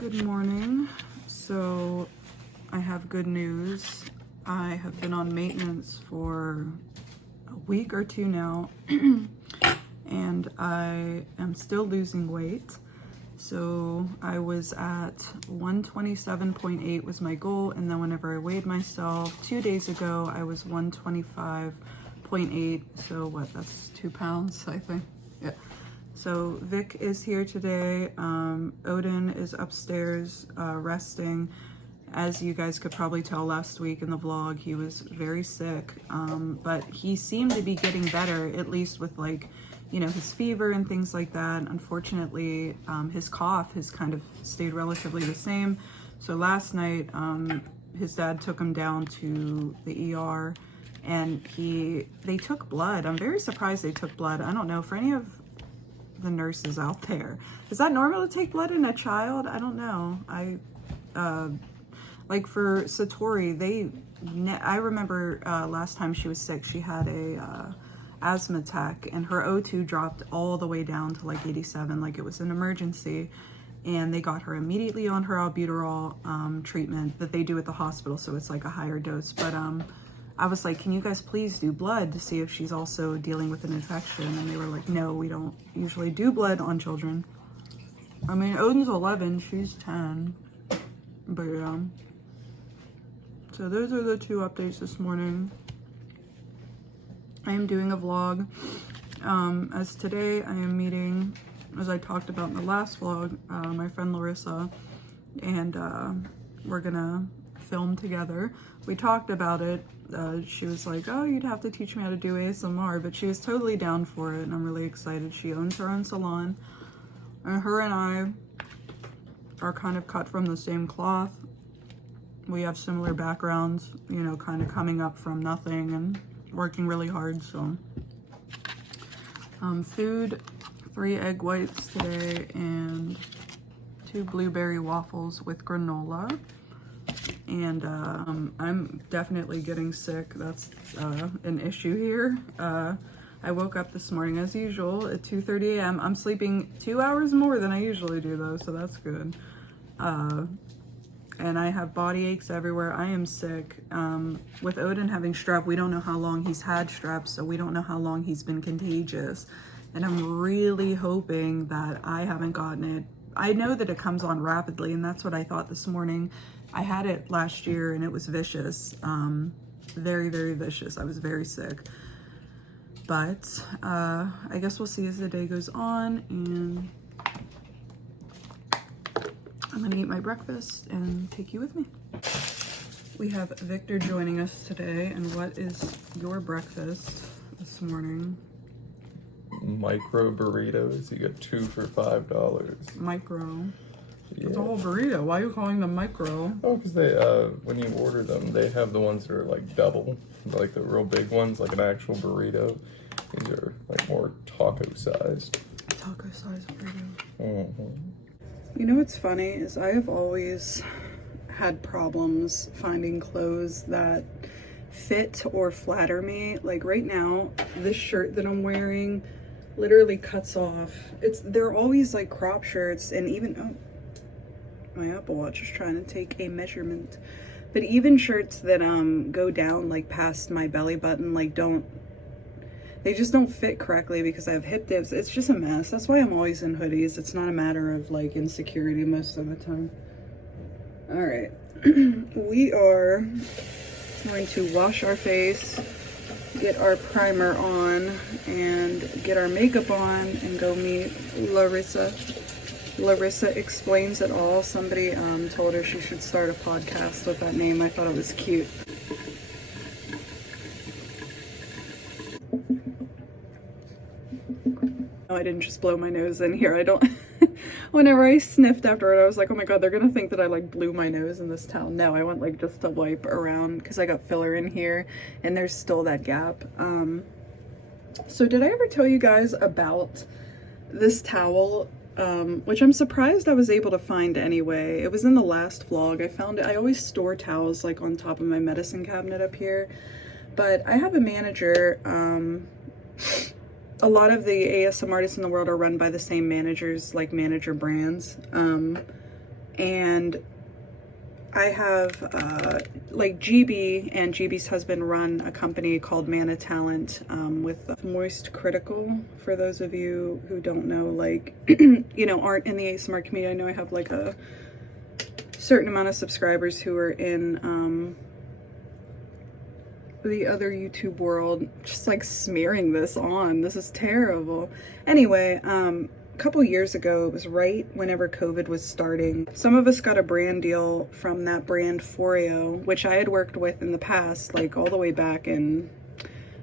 Good morning. So I have good news. I have been on maintenance for a week or two now and I am still losing weight. So I was at 127.8 was my goal, and then whenever I weighed myself 2 days ago, I was 125.8. So what, that's 2 pounds, I think. Yeah. So Vic is here today. Odin is upstairs resting. As you guys could probably tell last week in the vlog, he was very sick, but he seemed to be getting better, at least with his fever and things like that. Unfortunately, his cough has kind of stayed relatively the same. So last night, his dad took him down to the ER and they took blood. I'm very surprised they took blood. I don't know, for any of the nurses out there, is that normal to take blood in a child? I don't know. Like for Satori, I remember last time she was sick, she had a asthma attack and her O2 dropped all the way down to like 87, like it was an emergency, and they got her immediately on her albuterol treatment that they do at the hospital, so it's like a higher dose. But I was like, can you guys please do blood to see if she's also dealing with an infection? And they were like, no, we don't usually do blood on children. I mean, Odin's 11, she's 10, but yeah. So those are the two updates this morning. I am doing a vlog. As today I am meeting, as I talked about in the last vlog, my friend Larissa, and we're gonna film together. We talked about it. She was like, oh, you'd have to teach me how to do ASMR, but she was totally down for it, and I'm really excited. She owns her own salon, and her and I are kind of cut from the same cloth. We have similar backgrounds, you know, kind of coming up from nothing and working really hard. So food, 3 egg whites today and 2 blueberry waffles with granola. And I'm definitely getting sick. That's an issue here. I woke up this morning as usual at 2:30 a.m. I'm sleeping 2 hours more than I usually do though, so that's good. And I have body aches everywhere. I am sick. With Odin having strep, we don't know how long he's had strep, so we don't know how long he's been contagious. And I'm really hoping that I haven't gotten it. I know that it comes on rapidly, and that's what I thought this morning. I had it last year and it was vicious. Very, very vicious. I was very sick. But I guess we'll see as the day goes on, and I'm gonna eat my breakfast and take you with me. We have Victor joining us today, and what is your breakfast this morning? Micro burritos. You get 2 for $5. Micro. Yeah. It's a whole burrito. Why are you calling them micro? Oh, because they when you order them, they have the ones that are like double, like the real big ones, like an actual burrito. These are like more taco sized. Taco sized burrito. Mm-hmm. You know what's funny is I have always had problems finding clothes that fit or flatter me. Like right now, this shirt that I'm wearing literally cuts off. They're always like crop shirts, and even my Apple Watch is trying to take a measurement. But even shirts that go down like past my belly button, like they just don't fit correctly because I have hip dips. It's just a mess. That's why I'm always in hoodies. It's not a matter of like insecurity most of the time. All right. We are going to wash our face, get our primer on, and get our makeup on and go meet Larissa. Larissa Explains It All. Somebody told her she should start a podcast with that name. I thought it was cute. I didn't just blow my nose in here. I don't whenever I sniffed after it, I was like, oh my god, they're gonna think that I like blew my nose in this towel. No, I went like just to wipe around because I got filler in here and there's still that gap. So did I ever tell you guys about this towel, which I'm surprised I was able to find anyway? It was in the last vlog. I found it. I always store towels like on top of my medicine cabinet up here, but I have a manager. A lot of the ASMR artists in the world are run by the same managers, like manager brands. and I have like GB and GB's husband run a company called Mana Talent with Moist Critical. For those of you who don't know, like, you know, aren't in the ASMR community, I know I have like a certain amount of subscribers who are in the other YouTube world. Just like smearing this on. This is terrible. Anyway, couple years ago, it was right whenever COVID was starting, some of us got a brand deal from that brand Foreo, which I had worked with in the past, like all the way back in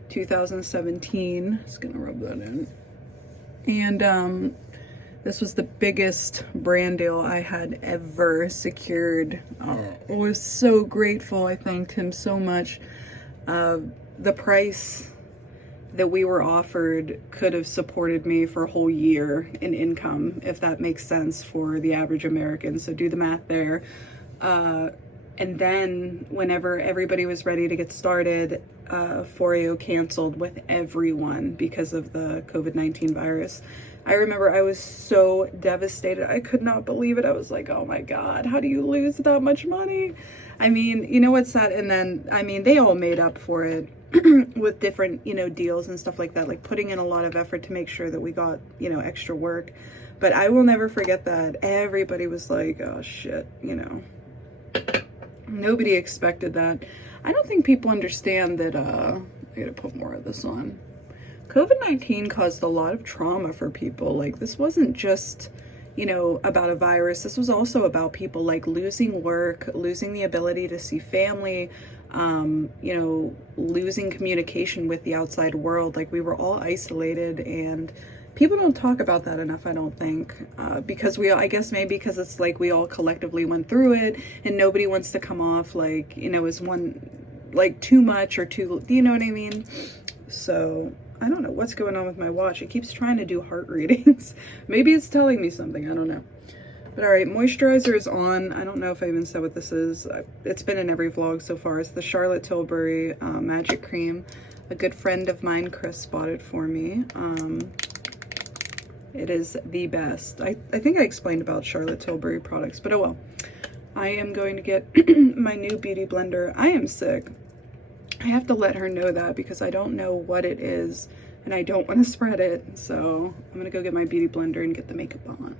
2017. Just gonna rub that in. And this was the biggest brand deal I had ever secured. I was so grateful. I thanked him so much. The price that we were offered could have supported me for a whole year in income, if that makes sense for the average American. So do the math there. And then whenever everybody was ready to get started, Foreo canceled with everyone because of the COVID-19 virus. I remember I was so devastated. I could not believe it. I was like, oh my God, how do you lose that much money? I mean, you know what's sad? And then, I mean, they all made up for it with different, you know, deals and stuff like that, like putting in a lot of effort to make sure that we got, you know, extra work. But I will never forget that. Everybody was like, oh shit, you know. Nobody expected that. I don't think people understand that, I gotta put more of this on. COVID-19 caused a lot of trauma for people. Like, this wasn't just, you know, about a virus. This was also about people like losing work, losing the ability to see family, you know, losing communication with the outside world. Like, we were all isolated, and people don't talk about that enough, I don't think, because I guess maybe because it's like we all collectively went through it, and nobody wants to come off like, you know, as one, like too much or too, you know what I mean? So I don't know what's going on with my watch. It keeps trying to do heart readings. Maybe it's telling me something, I don't know. But all right, moisturizer is on. I don't know if I even said what this is. It's been in every vlog so far. It's the Charlotte Tilbury Magic Cream. A good friend of mine, Chris, bought it for me. It is the best. I think I explained about Charlotte Tilbury products, but oh well. I am going to get my new beauty blender. I am sick. I have to let her know that because I don't know what it is and I don't want to spread it. So I'm gonna go get my beauty blender and get the makeup on.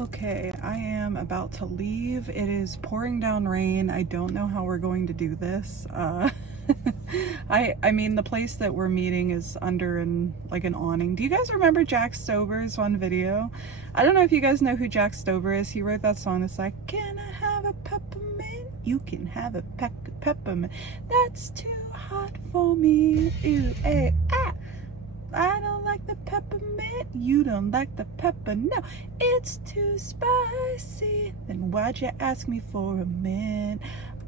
Okay, I am about to leave. It is pouring down rain. I don't know how we're going to do this. I mean, the place that we're meeting is under an awning. Do you guys remember Jack Stover's one video? I don't know if you guys know who Jack Stover is. He wrote that song that's like, can I have a peppermint? You can have a peppermint. That's too hot for me. Ew, eh, ah. I don't like the peppermint, you don't like the pepper, no, it's too spicy, then why'd you ask me for a mint?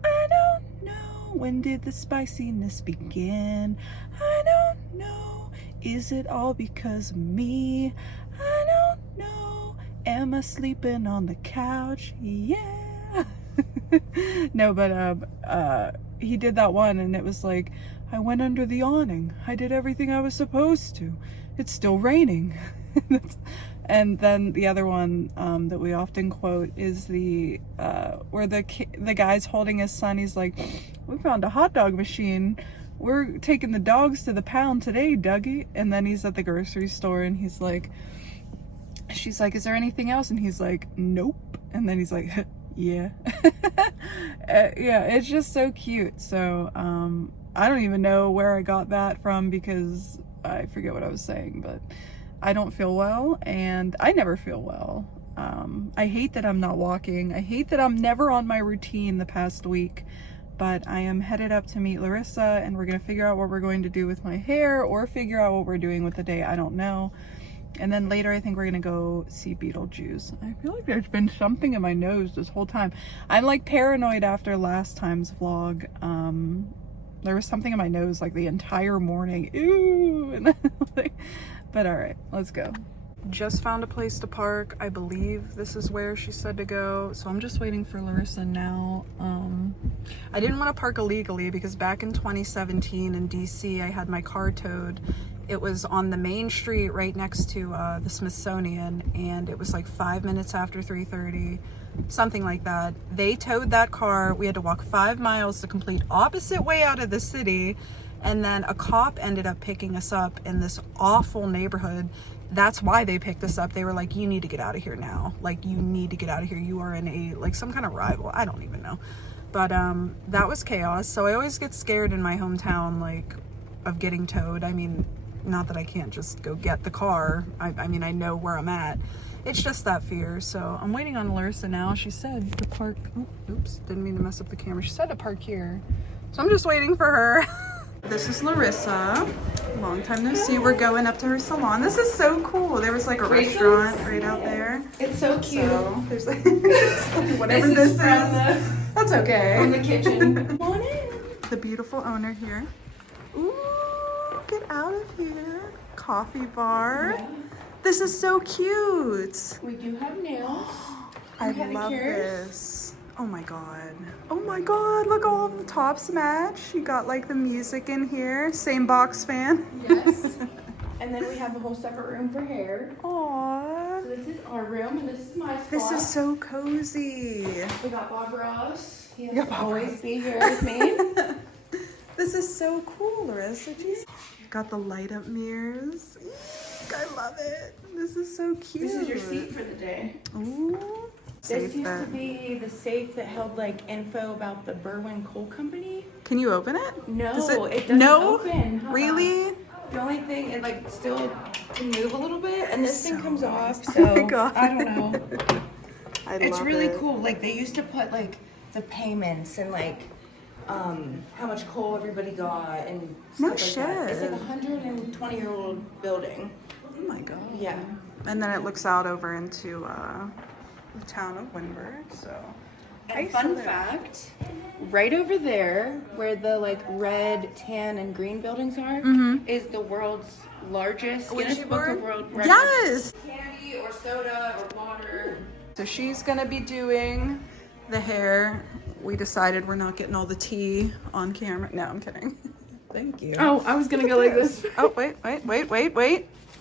I don't know, when did the spiciness begin? I don't know, is it all because of me? I don't know, am I sleeping on the couch? Yeah. No, but he did that one and it was like, I went under the awning. I did everything I was supposed to. It's still raining. And then the other one that we often quote is the where the guy's holding his son. He's like, we found a hot dog machine. We're taking the dogs to the pound today, Dougie. And then he's at the grocery store and he's like, she's like, is there anything else? And he's like, nope. And then he's like, yeah. Yeah, it's just so cute. So I don't even know where I got that from because I forget what I was saying, but I don't feel well and I never feel well. I hate that I'm not walking. I hate that I'm never on my routine the past week, but I am headed up to meet Larissa and we're going to figure out what we're going to do with my hair or figure out what we're doing with the day. I don't know. And then later I think we're going to go see Beetlejuice. I feel like there's been something in my nose this whole time. I'm like paranoid after last time's vlog. There was something in my nose like the entire morning. Ew. And like, but all right, let's go. Just found a place to park. I believe this is where she said to go. So I'm just waiting for Larissa now. I didn't want to park illegally because back in 2017 in DC, I had my car towed. It was on the main street right next to the Smithsonian, and it was like 5 minutes after 3:30, something like that. They towed that car. We had to walk 5 miles the complete opposite way out of the city, and then a cop ended up picking us up in this awful neighborhood. That's why they picked us up. They were like, you need to get out of here now. Like, you need to get out of here. You are in a, like, some kind of rival. I don't even know. But that was chaos. So I always get scared in my hometown, like, of getting towed. I mean, not that I can't just go get the car. I mean, I know where I'm at. It's just that fear. So I'm waiting on Larissa now. She said to park. Oh, oops, didn't mean to mess up the camera. She said to park here. So I'm just waiting for her. This is Larissa. Long time no see. We're going up to her salon. This is so cool. There was like a restaurant right out there. It's so cute. So there's like whatever this is. That's okay. From the kitchen. Come on in. The beautiful owner here. Ooh, get out of here. Coffee bar. Yeah. This is so cute. We do have nails. I love this. Oh my god. Oh my god, look, all of the tops match. You got like the music in here. Same box fan. Yes. And then we have a whole separate room for hair. Aww. So this is our room and this is my spot. This is so cozy. We got Bob Ross. He has Yeah, to Bob always Ross. be here with me. This is so cool, Larissa. Jeez. Got the light up mirrors. I love it. This is so cute. This is your seat for the day. Ooh. This used to be the safe that held like info about the Berwyn Coal Company. Can you open it? No, it doesn't no? open. Really? The only thing, it like still can move a little bit, and this thing comes off. Oh So my God. I don't know. It's love really it. cool. Like they used to put like the payments and like how much coal everybody got and No stuff like that. It's shit. like a 120-year-old building. Oh my god. Yeah. And then it looks out over into the town of Windberg. So. And fun fact, right over there, where the like red, tan, and green buildings are, is the world's largest Guinness Book of World Records. Yes. Candy or soda or water. So she's gonna be doing the hair. We decided we're not getting all the tea on camera. No, I'm kidding. Thank you. Oh, I was gonna go like this. Oh, wait.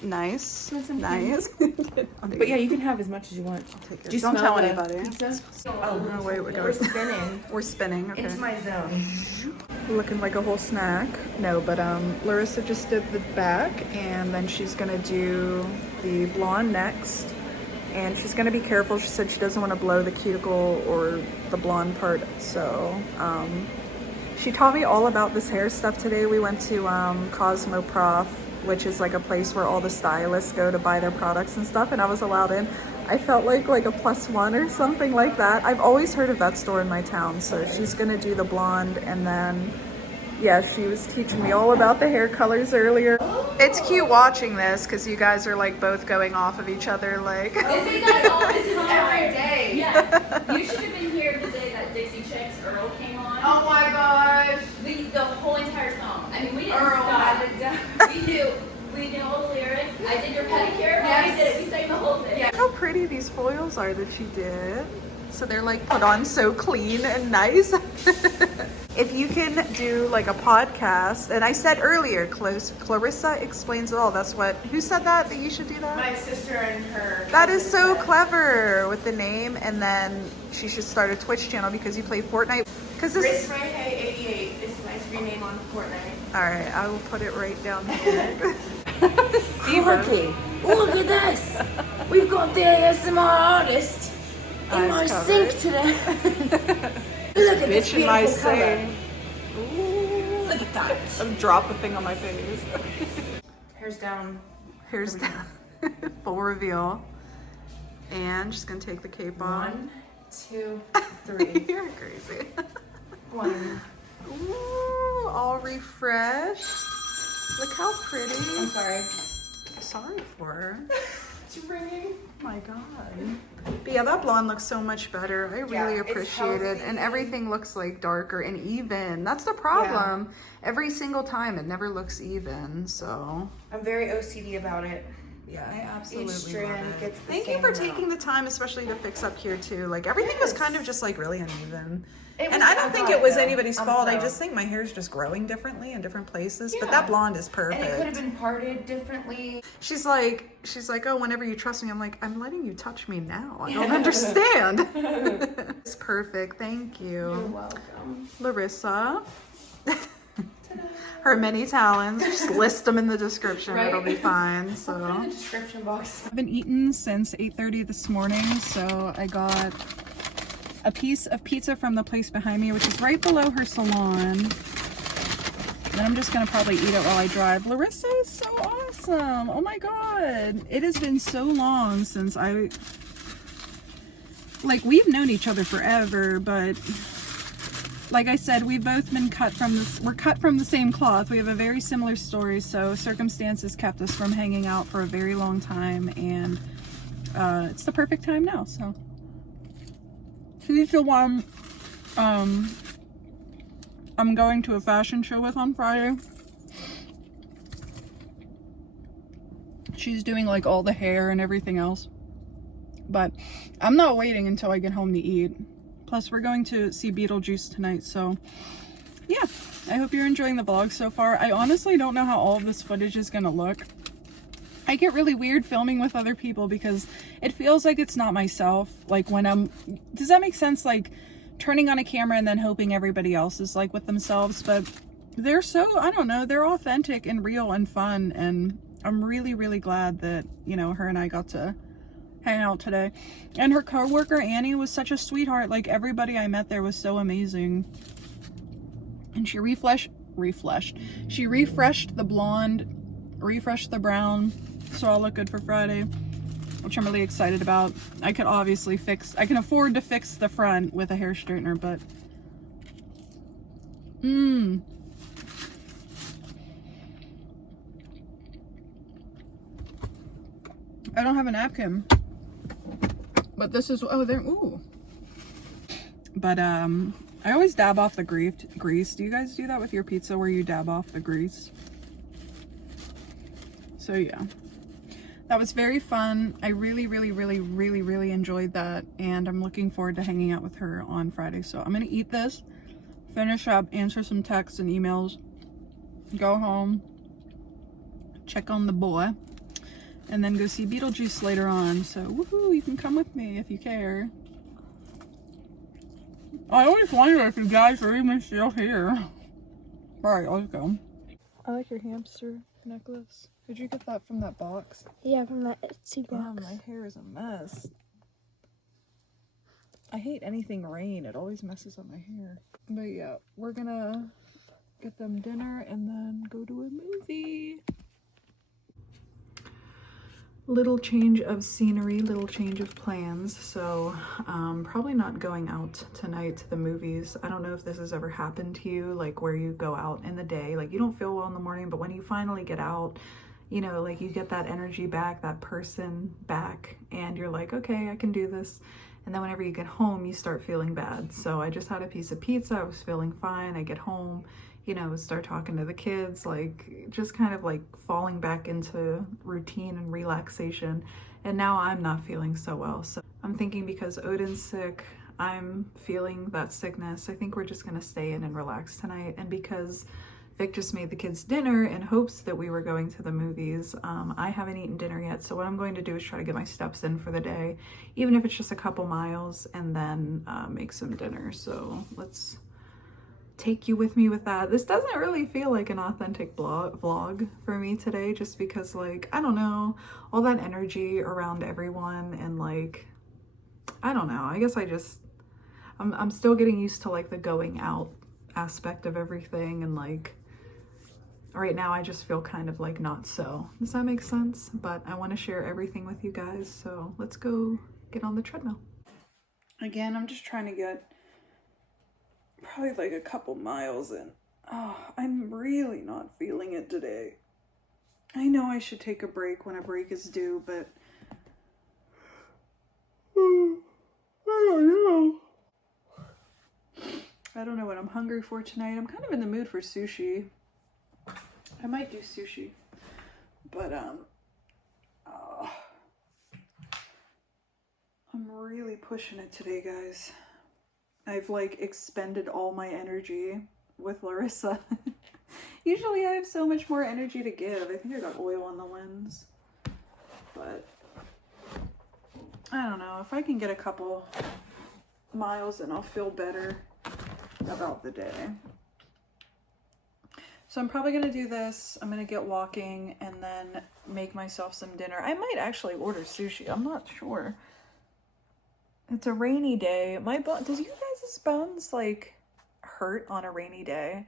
Nice. Nice. But yeah, you can have as much as you want. Do Don't tell anybody. Pizza? Oh, no, wait, We're spinning We're spinning. Okay. into my zone. Looking like a whole snack. No, but Larissa just did the back, and then she's gonna do the blonde next. And she's gonna be careful. She said she doesn't want to blow the cuticle or the blonde part. So she taught me all about this hair stuff today. We went to Cosmo Prof, which is like a place where all the stylists go to buy their products and stuff, and I was allowed in. I felt like a +1 or something like that. I've always heard of that store in my town. So she's gonna do the blonde, and then yeah, she was teaching me all about the hair colors earlier. It's cute watching this because you guys are like both going off of each other like. This is every day. Yes. You should have been here the day that Dixie Chicks Earl came on. Oh my gosh. The whole entire song. I mean, we didn't Earl stop. had it down. We knew all the lyrics. I did your pedicure. Yes. We did it. We sang the whole thing. Yeah. How pretty these foils are that she did. So they're like put on so clean and nice. If you can do like a podcast, and I said earlier, Clarissa explains it all. That's what, who said that you should do that? My sister and her. That is so clever with the name, and then she should start a Twitch channel because you play Fortnite. Because this. Chris Ray 88 is my screen name on Fortnite. All right, I will put it right down here. See her key. Look at this! We've got the ASMR artist in Eyes my covered. sink today. Look at this Bitch in my beautiful color. sink. Ooh. Look at that. I'm dropping a thing on my face. Hair's down. Here's the full reveal. And she's gonna take the cape off. 1, 2, 3. You're crazy. 1. Ooh, all refreshed. Look how pretty. I'm sorry. Sorry for her. It's ringing. Oh my god. But yeah, that blonde looks so much better. I really it's appreciate it. healthy. And everything looks like darker and even. That's the problem. Every single time it never looks even. So I'm very OCD about it. yeah, I absolutely Each strand love it. gets the Thank you same for amount. taking the time, especially to fix up here too. Like everything was kind of just like really uneven. It And was- I don't I think got it was though. anybody's I'm fault. I proud. just think my hair's just growing differently in different places. But Yeah. that blonde is perfect. And it could have been parted differently. She's like, oh, whenever you trust me. I'm like, I'm letting you touch me now. I don't understand. It's perfect. Thank You're you. welcome. Larissa. Her many talents. Just list them in the description. Right? It'll be fine. Put in So the description box. I've been eating since 8:30 this morning. So I got a piece of pizza from the place behind me, which is right below her salon. And I'm just gonna probably eat it while I drive. Larissa is so awesome. Oh my god. It has been so long since we've known each other forever, but like I said, we've both been we're cut from the same cloth. We have a very similar story, so circumstances kept us from hanging out for a very long time, and it's the perfect time now, so. She's the one I'm going to a fashion show with on Friday. She's doing like all the hair and everything else. But I'm not waiting until I get home to eat. Plus we're going to see Beetlejuice tonight, so yeah. I hope you're enjoying the vlog so far. I honestly don't know how all of this footage is gonna look. I get really weird filming with other people because it feels like it's not myself. Like when does that make sense? Like turning on a camera and then hoping everybody else is like with themselves, but they're so, I don't know, they're authentic and real and fun, and I'm really, really glad that, you know, her and I got to hang out today. And her coworker Annie was such a sweetheart. Like everybody I met there was so amazing. And she refreshed the blonde, refreshed the brown, so I'll look good for Friday, which I'm really excited about. I can afford to fix the front with a hair straightener, but I don't have a napkin, but this is, oh, there, ooh. But I always dab off the grease. Do you guys do that with your pizza where you dab off the grease? So yeah, that was very fun. I really, really, really, really, really enjoyed that, and I'm looking forward to hanging out with her on Friday. So I'm gonna eat this, finish up, answer some texts and emails, go home, check on the boy, and then go see Beetlejuice later on. So woohoo, you can come with me if you care. I always wonder if you guys are even still here. Alright, let's go. I like your hamster necklace. Did you get that from that box? Yeah, from that Etsy Oh, box. my hair is a mess. I hate anything rain. It always messes up my hair. But yeah, we're gonna get them dinner and then go to a movie. Little change of scenery, little change of plans. So probably not going out tonight to the movies. I don't know if this has ever happened to you, like where you go out in the day, like you don't feel well in the morning, but when you finally get out, you know, like you get that energy back, that person back, and you're like, okay, I can do this. And then whenever you get home, you start feeling bad. So I just had a piece of pizza. I was feeling fine. I get home, you know, start talking to the kids, like just kind of like falling back into routine and relaxation. And now I'm not feeling so well. So I'm thinking because Odin's sick, I'm feeling that sickness. I think we're just gonna stay in and relax tonight. And because Vic just made the kids dinner in hopes that we were going to the movies, I haven't eaten dinner yet. So what I'm going to do is try to get my steps in for the day, even if it's just a couple miles, and then make some dinner. So let's take you with me with that. This doesn't really feel like an authentic vlog for me today, just because like, I don't know, all that energy around everyone and like, I don't know. I guess I'm still getting used to like the going out aspect of everything, and like right now I just feel kind of like not so. Does that make sense? But I want to share everything with you guys, so let's go get on the treadmill. Again, I'm just trying to get probably like a couple miles in. Oh, I'm really not feeling it today. I know I should take a break when a break is due, but I don't know what I'm hungry for tonight. I'm kind of in the mood for sushi. I might do sushi, but I'm really pushing it today, guys. I've like expended all my energy with Larissa. Usually I have so much more energy to give. I think I got oil on the lens, but I don't know. If I can get a couple miles in, I'll feel better about the day. So I'm probably gonna do this. I'm gonna get walking and then make myself some dinner. I might actually order sushi. I'm not sure. It's a rainy day. Does you guys' bones like hurt on a rainy day?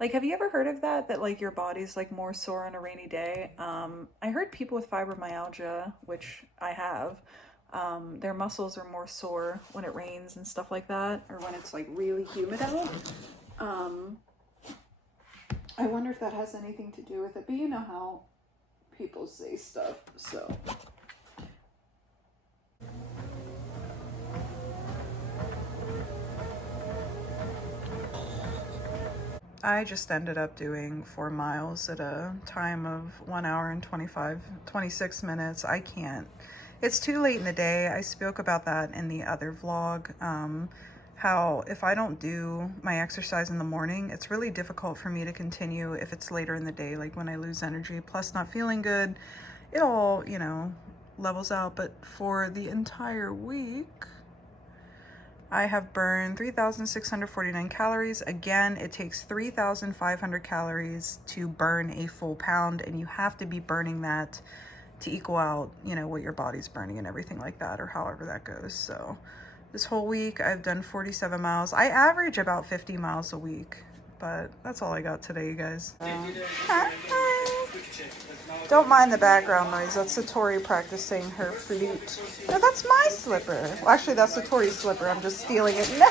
Like, have you ever heard of that? That like your body's like more sore on a rainy day? I heard people with fibromyalgia, which I have, their muscles are more sore when it rains and stuff like that, or when it's like really humid out. I wonder if that has anything to do with it, but you know how people say stuff, so. I just ended up doing 4 miles at a time of 1 hour and 26 minutes. I can't. It's too late in the day. I spoke about that in the other vlog. How if I don't do my exercise in the morning, it's really difficult for me to continue if it's later in the day, like when I lose energy, plus not feeling good. It all, you know, levels out. But for the entire week, I have burned 3,649 calories. Again, it takes 3,500 calories to burn a full pound, and you have to be burning that to equal out, you know, what your body's burning and everything like that, or however that goes. So this whole week I've done 47 miles. I average about 50 miles a week, but that's all I got today, you guys. Don't mind the background noise. That's Satori practicing her flute. No, that's my slipper. Well, actually, that's Satori's slipper. I'm just stealing it. No.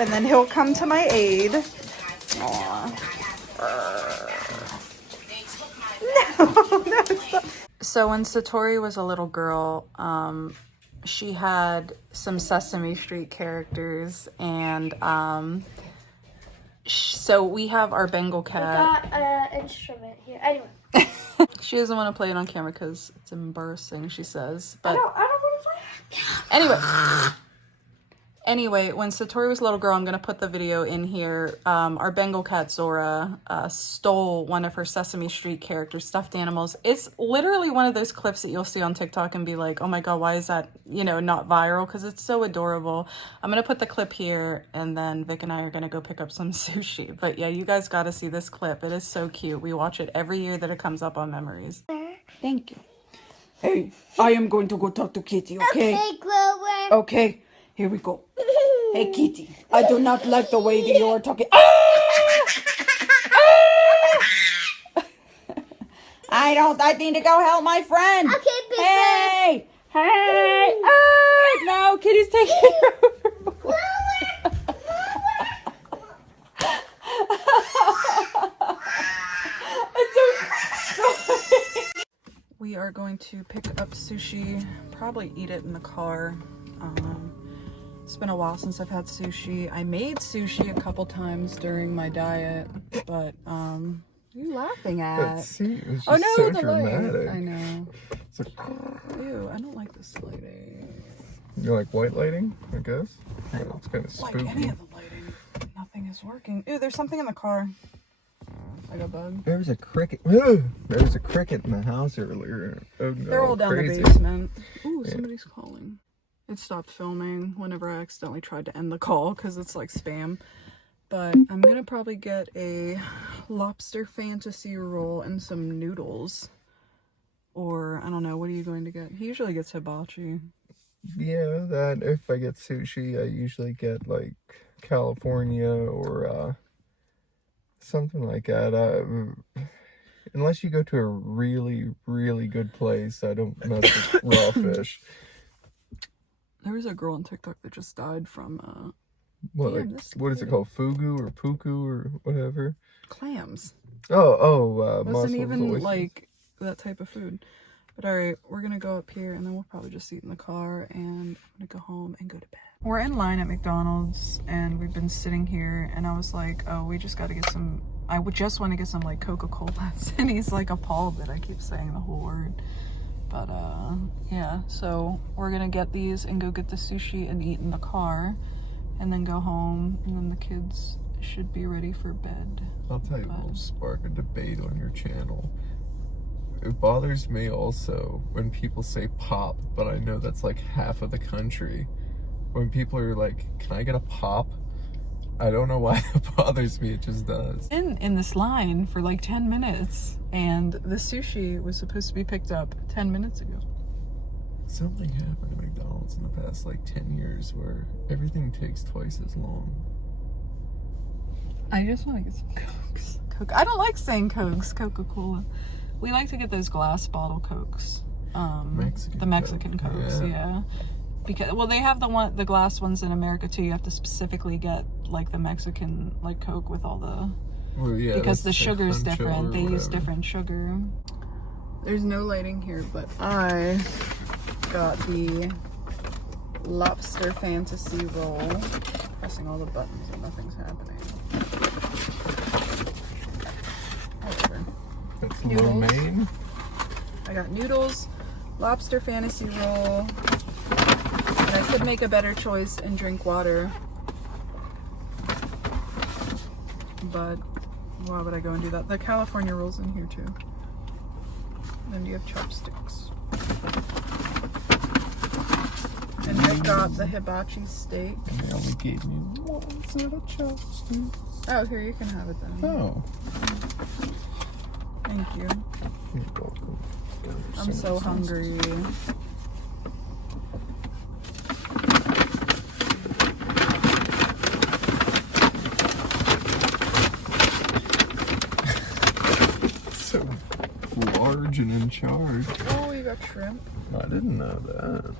And then he'll come to my aid. Aww. No, it's not. So when Satori was a little girl, she had some Sesame Street characters, and so we have our Bengal cat. I got an instrument here. Anyway. She doesn't want to play it on camera because it's embarrassing, she says. But I don't want to play. Anyway, when Satori was a little girl, I'm going to put the video in here. Our Bengal cat, Zora, stole one of her Sesame Street characters, stuffed animals. It's literally one of those clips that you'll see on TikTok and be like, oh my God, why is that, you know, not viral? Because it's so adorable. I'm going to put the clip here, and then Vic and I are going to go pick up some sushi. But yeah, you guys got to see this clip. It is so cute. We watch it every year that it comes up on Memories. Thank you. Hey, I am going to go talk to Kitty, okay? Okay, Grover. Okay. Here we go. Hey, Kitty, I do not like the way that you're talking. I need to go help my friend. Okay, big Hey! No, Kitty's taking over. We are going to pick up sushi, probably eat it in the car. It's been a while since I've had sushi. I made sushi a couple times during my diet, but what are you laughing at? That seat is just Oh no, so the dramatic. light. I know. It's like, Ew, I don't like this lighting. you like white lighting, I guess? Well, it's kind of Like spooky. any of the lighting. Nothing is working. Ew, there's something in the car. like a bug. There was a cricket. There was a cricket in the house earlier. Oh no! They're all down crazy. the basement. Ooh, somebody's calling. It stopped filming whenever I accidentally tried to end the call because it's like spam. But I'm gonna probably get a lobster fantasy roll and some noodles. Or, I don't know, what are you going to get? He usually gets hibachi. Yeah, that if I get sushi, I usually get like California or something like that. Unless you go to a really, really good place, I don't mess with raw fish. There was a girl on TikTok that just died from, What, damn, like, this what is it kid. called? Fugu or puku or whatever? clams. Wasn't Wasn't even, like, that type of food. But alright, we're gonna go up here and then we'll probably just eat in the car and I'm gonna go home and go to bed. We're in line at McDonald's and we've been sitting here and I was like, oh, we just gotta get some, I would just want to get some like Coca-Colas and he's like appalled that I keep saying the whole word. But yeah, so we're gonna get these and go get the sushi and eat in the car and then go home and then the kids should be ready for bed. I'll tell you, we'll spark a debate on your channel. It bothers me also when people say pop, but I know that's like half of the country. When people are like, can I get a pop? I don't know why it bothers me, it just does. In this line for like 10 minutes and the sushi was supposed to be picked up 10 minutes ago. Something happened to McDonald's in the past like 10 years where everything takes twice as long. I just want to get some Cokes. I don't like saying Cokes, Coca-Cola. We like to get those glass bottle Cokes. Mexican the Mexican Coke, Cokes, yeah. Because, well, they have the glass ones in America too. You have to specifically get like the Mexican like Coke with all the, Well, yeah, because the that's like sugar's Huncho different. or They use whatever. different sugar. There's no lighting here, but I got the lobster fantasy roll. Pressing all the buttons and nothing's happening. Whatever. That's Noodles. lo mein. I got noodles, lobster fantasy roll, and I could make a better choice and drink water. But why would I go and do that? The California roll's in here too. Then you have chopsticks. And I got the hibachi steak. And they only gave me one set of chopsticks. Oh, here, you can have it then. Oh. Thank you. You're welcome. God, there's I'm so much sauce. hungry. So large and in charge. Oh, you got shrimp. I didn't know that.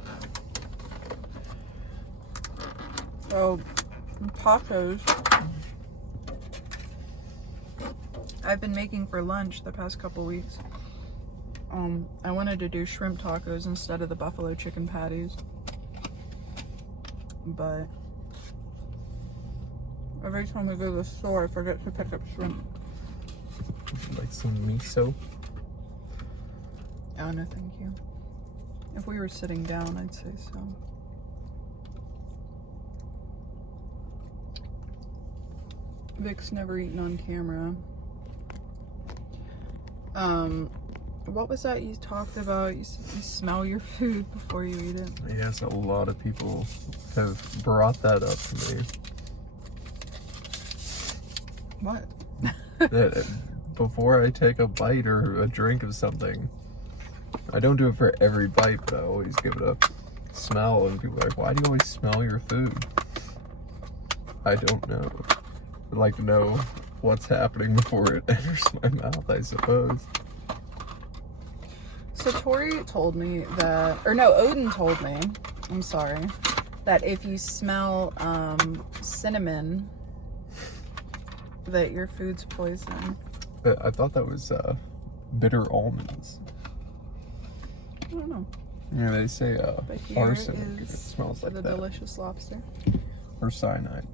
Oh, tacos. I've been making for lunch the past couple weeks. I wanted to do shrimp tacos instead of the buffalo chicken patties. But every time I go to the store, I forget to pick up shrimp. Like some miso. Oh, no, thank you. If we were sitting down, I'd say so. Vic's never eaten on camera. What was that you talked about? You smell your food before you eat it. Yes, a lot of people have brought that up to me. What? That before I take a bite or a drink of something, I don't do it for every bite, but I always give it a smell, and people are like, why do you always smell your food? I don't know. I'd like to know what's happening before it enters my mouth, I suppose. Satori told me that, or no, Odin told me, I'm sorry, that if you smell cinnamon, that your food's poison. I thought that was bitter almonds. I don't know. Yeah, they say But here arsenic. It is smells for like the that. delicious lobster. Or cyanide.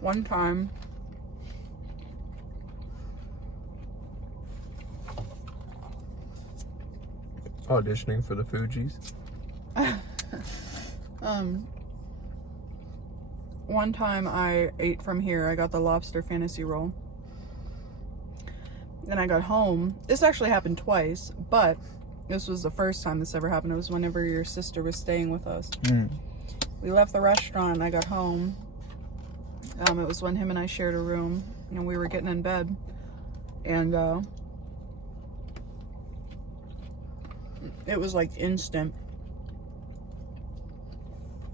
One time, Auditioning for the Fugees. One time I ate from here, I got the lobster fantasy roll. Then I got home. This actually happened twice, but this was the first time this ever happened. It was whenever your sister was staying with us. We left the restaurant and I got home. It was when him and I shared a room and we were getting in bed. And it was like instant.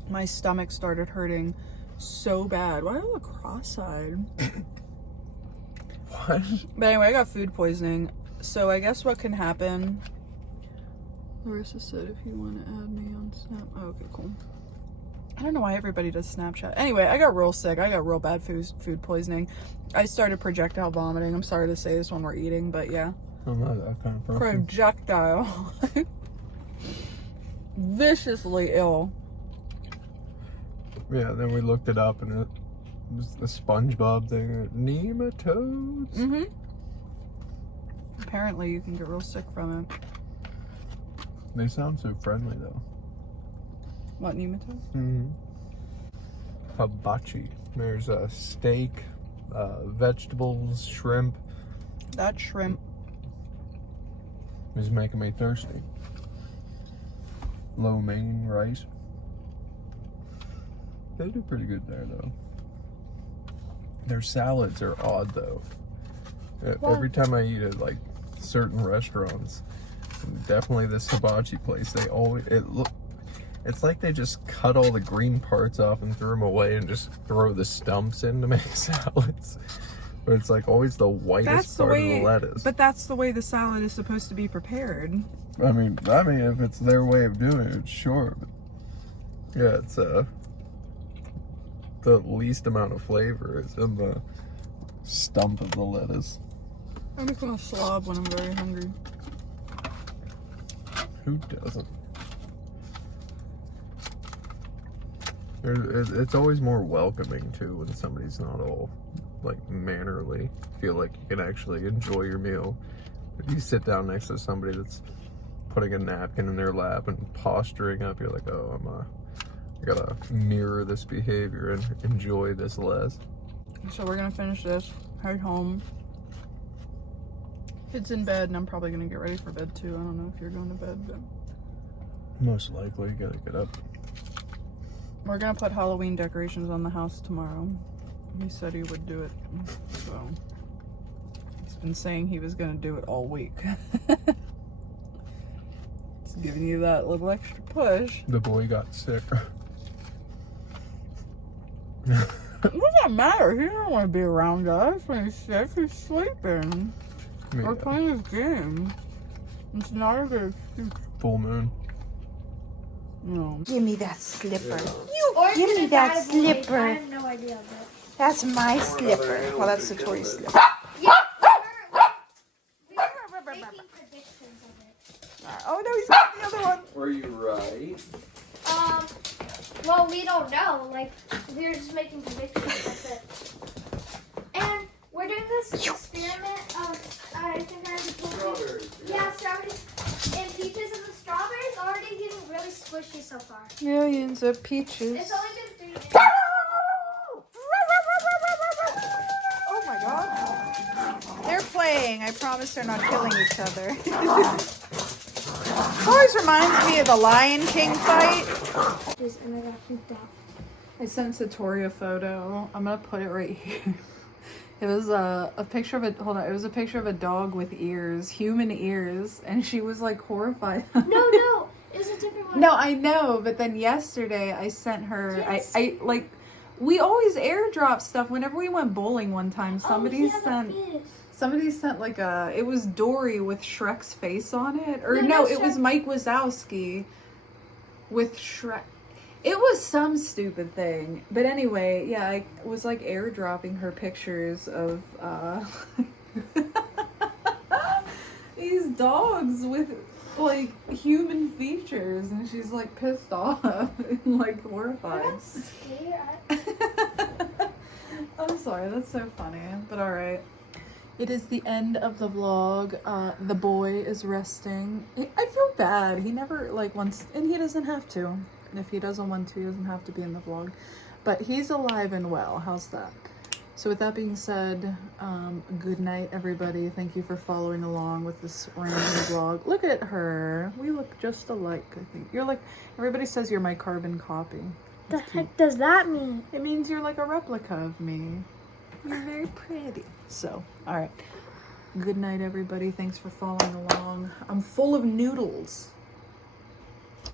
My stomach started hurting so bad. Why do I look cross-eyed? What? But anyway, I got food poisoning. So I guess what can happen... Larissa said if you want to add me on Snap. Oh, okay, cool. I don't know why everybody does Snapchat. Anyway, I got real sick. I got real bad food poisoning. I started projectile vomiting. I'm sorry to say this when we're eating, but yeah. I'm not that kind of person. Projectile. Viciously ill. Yeah, then we looked it up and it was the SpongeBob thing. Nematodes? Mm-hmm. Apparently you can get real sick from it. They sound so friendly though. What, nematodes? Mm-hmm. Hibachi. There's a steak, vegetables, shrimp. That shrimp. Is making me thirsty. Lo mein rice. They do pretty good there though. Their salads are odd though. Every time I eat at like certain restaurants, definitely this hibachi place, they always it's like they just cut all the green parts off and threw them away and just throw the stumps in to make salads. But it's like always the whitest part of the lettuce. But that's the way the salad is supposed to be prepared. I mean, if it's their way of doing it, sure. But yeah, it's the least amount of flavor is in the stump of the lettuce. I'm just gonna slob when I'm very hungry. Who doesn't? It's always more welcoming too when somebody's not all like mannerly. Feel like you can actually enjoy your meal. If you sit down next to somebody that's putting a napkin in their lap and posturing up, you're like, oh, I gotta mirror this behavior and enjoy this less. So we're gonna finish this, head home. It's in bed and I'm probably gonna get ready for bed too. I don't know if you're going to bed, but Most likely, you gotta get up. we're gonna put Halloween decorations on the house tomorrow. He said he would do it, so he's been saying he was gonna do it all week. It's giving you that little extra push. The boy got sick. It doesn't matter. He doesn't want to be around us when he's sick. He's sleeping. We're playing his game. It's not a good excuse. Full moon. No. Give me that slipper. Or Give me is it that boy? slipper. I have no idea. But... That's my slipper. Well, that's Satori's slipper. Yeah, we were making predictions of it. Oh no, he's got the other one. Were you right? Well, we don't know. Like, we were just making predictions. That's it. And we're doing this experiment of, I think I have to pull Strawberries. Yeah, strawberries and peaches, and the strawberries are already getting really squishy so far. Millions of peaches. It's only been 3 days. Oh my god. They're playing. I promise they're not killing each other. Always reminds me of the Lion King fight. And I got pooped out. I sent Satori a photo. I'm gonna put it right here. It was a picture of a it was a picture of a dog with ears, human ears, and she was like horrified. No, it's a different one. No, I know, but then yesterday I sent her. Yes. I like. We always airdrop stuff whenever we went bowling one time. Somebody sent like a. It was Dory with Shrek's face on it, or no, it was Mike Wazowski with Shrek. It was some stupid thing, but anyway, yeah, I was like airdropping her pictures of these dogs with like human features, and she's like pissed off and like horrified. I'm scared. I'm sorry, that's so funny, but all right. It is the end of the vlog. The boy is resting. I feel bad. He never like wants, and he doesn't have to. If he doesn't want to, he doesn't have to be in the vlog. But he's alive and well. How's that? So with that being said, good night, everybody. Thank you for following along with this random vlog. Look at her. We look just alike, I think. You're like, everybody says you're my carbon copy. The heck does that mean? It means you're like a replica of me. You're very pretty. So, all right. Good night, everybody. Thanks for following along. I'm full of noodles.